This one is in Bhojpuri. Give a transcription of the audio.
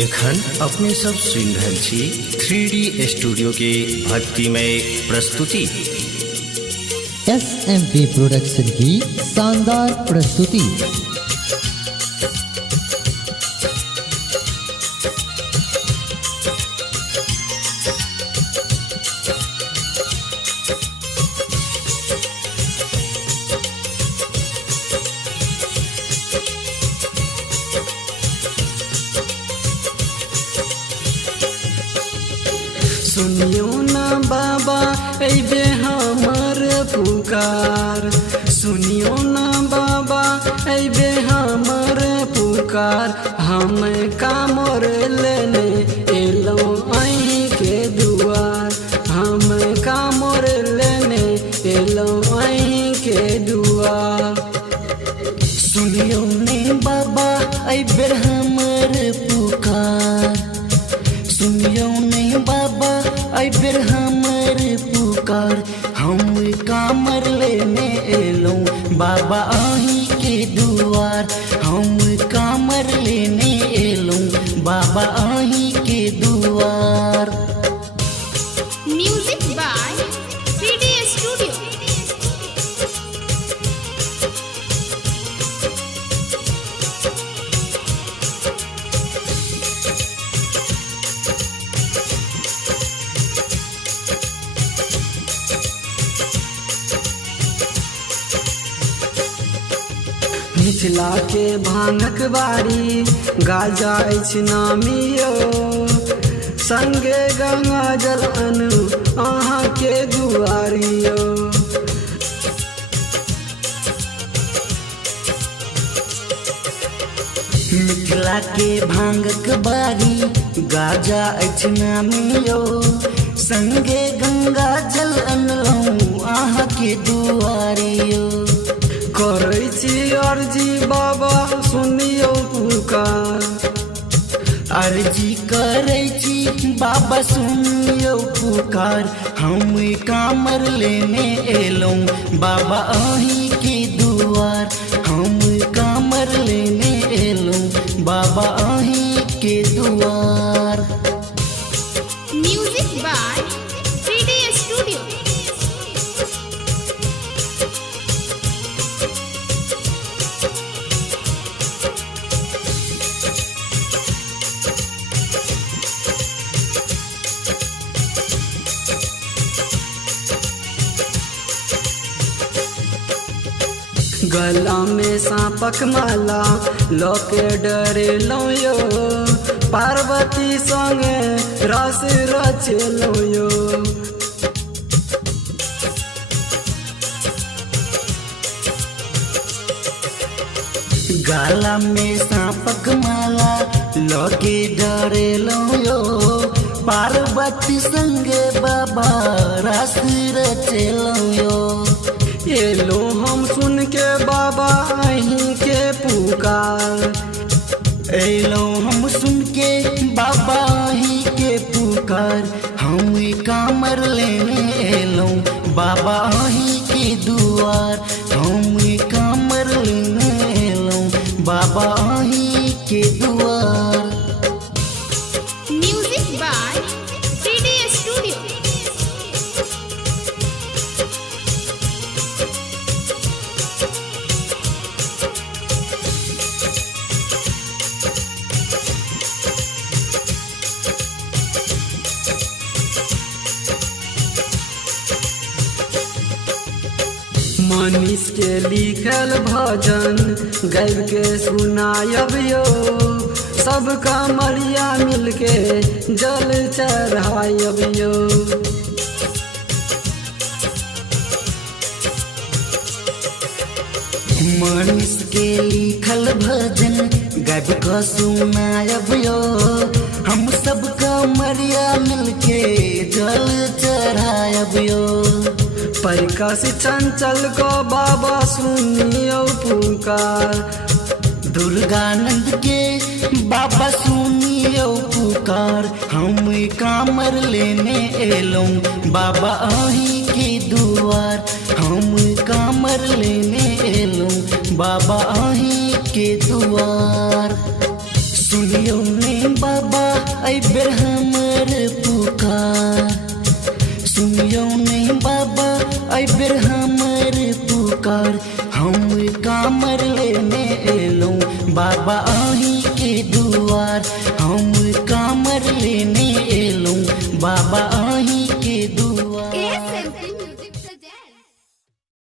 एखन अपने सब सुनि रहल छी 3D स्टूडियो के भक्तिमय प्रस्तुति। SMP प्रोडक्शन की शानदार प्रस्तुति। सुनियो ना बाबा ऐबे हमर पुकार, सुनियो ना बाबा ऐबे हमर पुकार। हम कामर लेने एलो अहीं के दुआर, हम कामर लेने एलो अहीं के दुआर। सुनियो ने बाबा ऐबे हमर पुकार, सुनियो ने बाबा ऐबे हमर पुकार। हम कामर लेने एलो बाबा अहीं के दुआर, हम कामर लेने एलो बाबा अहीं के दुआर। Music by 3D studio. Mithila के भांगक बारी गाजा अछि नामियो, संगे गंगा जल अनु अहाँ के दुआरियो। मिथिला के भांगक बारी गाजा अछि नामियो, संगे गंगा जल अनलहुँ अहाँ के दुआरियो। करै छी अर्जी बाबा सुनियो पुकार, अर्जी करै छी बाबा सुनियो पुकार। हम कामर लेने एलौं बाबा अहीं के दुआर, हम कामर लेने एलौं बाबा अहीं के दुआर। Music by 3D studio. गला में सांपक माला लोके डरेलो यो, पार्वती संगे रस रचेलो यो। गाला में सांपक माला लोके डरेलो यो, पार्वती संगे बाबा रस रचेलो यो। एलो हम सुन के बाबा अहीं के पुकार, एलो हम सुन के बाबा अहीं के पुकार। हम कामर लेने एलो बाबा अहीं के दुआर, हम कामर लेने एलो बाबा अहीं के दुआर। Music by 3D studio. Manish के लिखल भजन गाइब के सुनायब यो, सब कामरिया मिलके जल चढ़ायब यो। मनीष के लिखल भजन गाइब के सुनायब यो, हम सब कामरिया मिलके जल चढ़ायब यो। परिकाश चंचल को बाबा सुनियो पुकार, दुर्गानंद के बाबा सुनियो पुकार। हम कामर लेने एलों बाबा अहीं के दुआर, हम कामर लेने एलों बाबा अहीं के दुआर। सुनियो ने बाबा ऐ बेर हमर पुकार, सुनियो ने बाबा ऐ बेर हमर पुकार। हम कामर लेने एलौं बाबा अहीं के दुआर, हम कामर लेने एलौं बाबा